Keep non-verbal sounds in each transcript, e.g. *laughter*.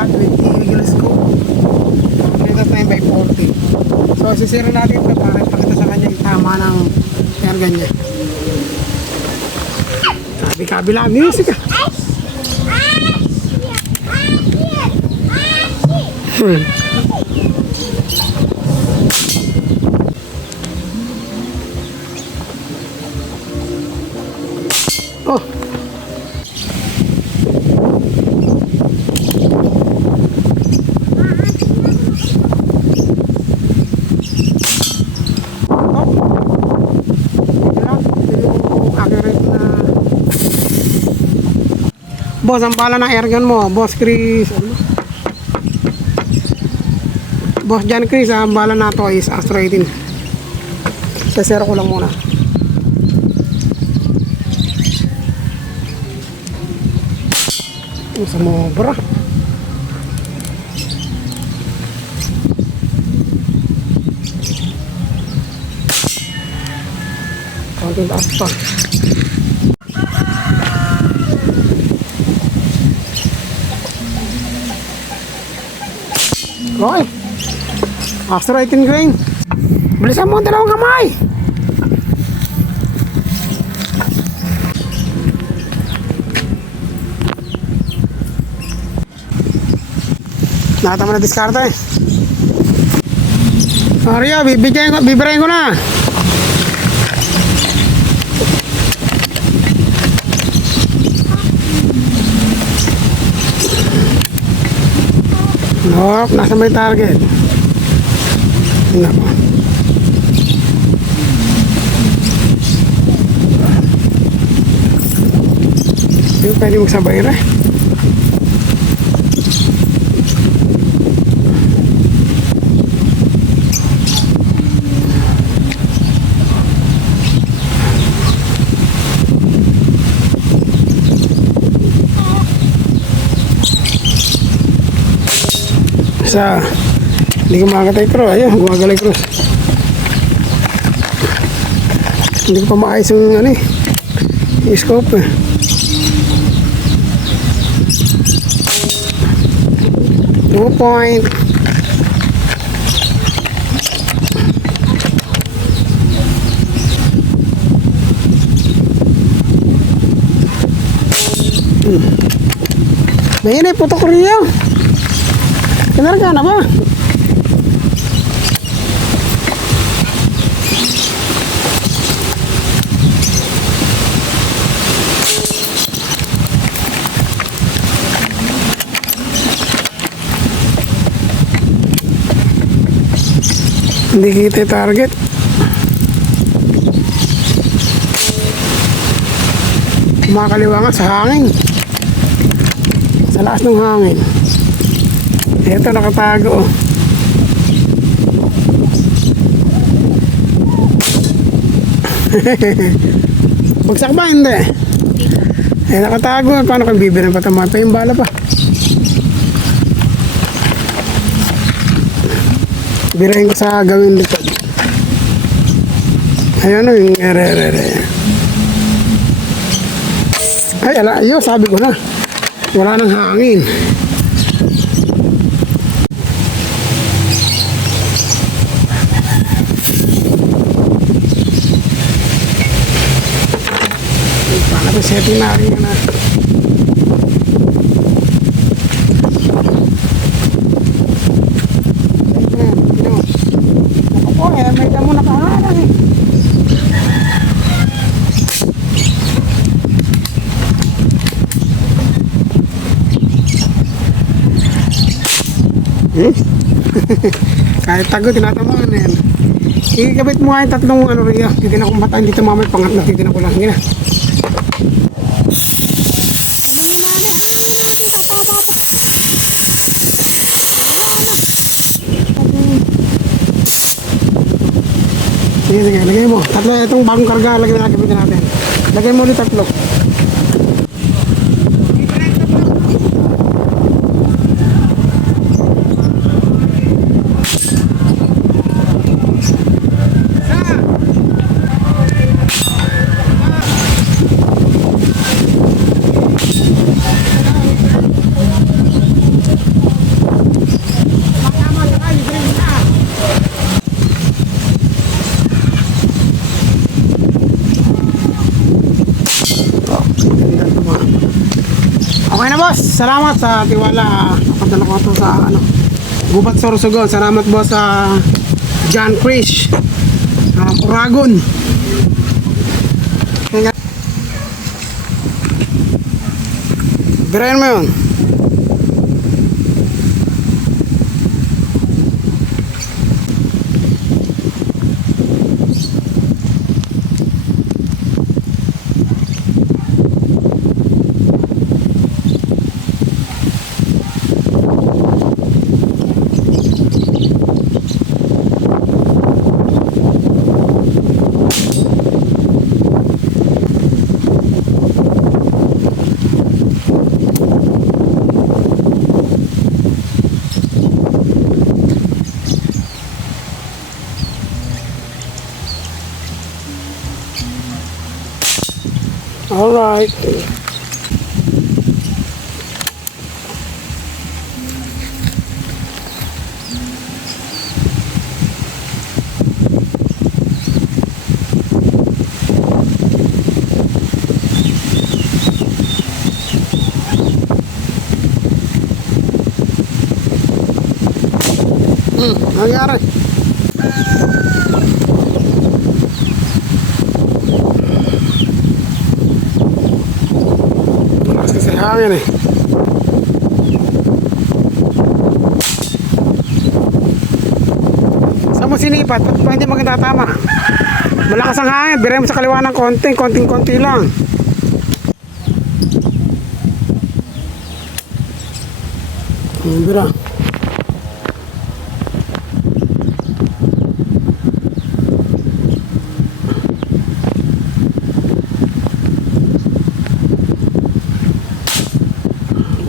na 20 eagle scope. Ito tayo by 40. So, sisira natin ito para ipakita sa kanya yung tama ng ergan niya. Sabi kabila, music ah. Hmm. Oh. Boss, ang pala ng airgun mo, Boss Chris. Ano? Boss John Chris, ang bala na to is Astro 18. Sesero ko lang muna. Sumobra. Konting taas pa. Okay. Astro 18 grain. Bilisan mo ang dalawang kamay. Nakatama na diskarte. Mario, bibigyan ko, bibirayin ko na. Nope, nasa may target. Nako. Yung pwede magsabay na. Sa hindi ko makakatay cross. Ayun, gumagalay cross. Hindi ko pa maayos yung ano eh. Yung scope eh. Two point. Hmm. Bayan eh, puto ko rin Kinarga na ba? Hindi target. Kumakaliwa nga sa hangin. Sa lakas ng hangin. Ito nakatago. oh. *laughs* Bagsak ba? Hindi. Eh, nakatago. Paano kung bibirang patamaan pa yung bala pa? Birahin ko sa gawin likod. Ayun o yung ere, ere, ere. Ay, ala, ayun, sabi ko na. Wala nang hangin. Ko setting na rin na. Eh, eh. Hmm? Kahit tago, tinatamaan na yan. Ikabit mo nga yung tatlong ano rin yan. Titignan ko mata, hindi tumama yung pangat na titignan ko lang. Hindi na. ये देखिए लगे मो तक ले तुम बांग कर गए लगे लगे भी जनाते हैं लगे मो नहीं तक लोग salamat sa tiwala. Napadala ko ito sa ano, Gubat Sorsogon. Salamat boss sa John Chris. Sa Uragon. Birayan mo yun. All right. Hmm, it. Sa hangin eh. Saan mo sinipat? Ba't pa hindi maganda tama? Malakas ang hangin. Biray mo sa kaliwa ng konting, konting-konti lang. Hmm, bira.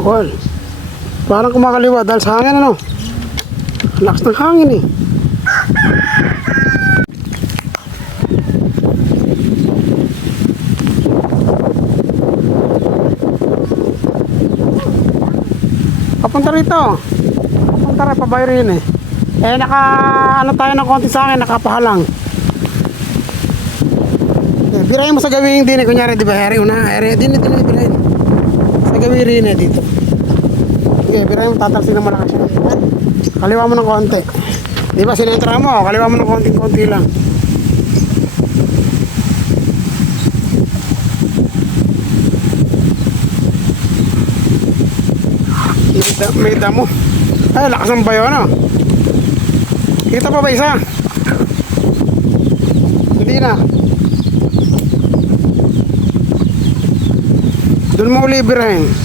Cool. Parang kumakaliwa dahil sa hangin ano. Lakas ng hangin eh. Papunta rito. Papunta rin, pabayo rin eh. Eh naka ano tayo ng konti sa akin, nakapahalang. Eh, birahin mo sa gawing din eh. Kunyari, di ba, heri una, heri, din, din, din, birahin. Sa gawing rin eh, dito. Sige, birahin mo, tatalsin na malakas yun. Kaliwa mo ng konti. Di ba, sinentra mo, kaliwa mo ng konting-konti lang. May, da, may damo. Ay, lakas ng bayo, ano? Kita pa ba isa? Hindi na. Doon mo uli birahin.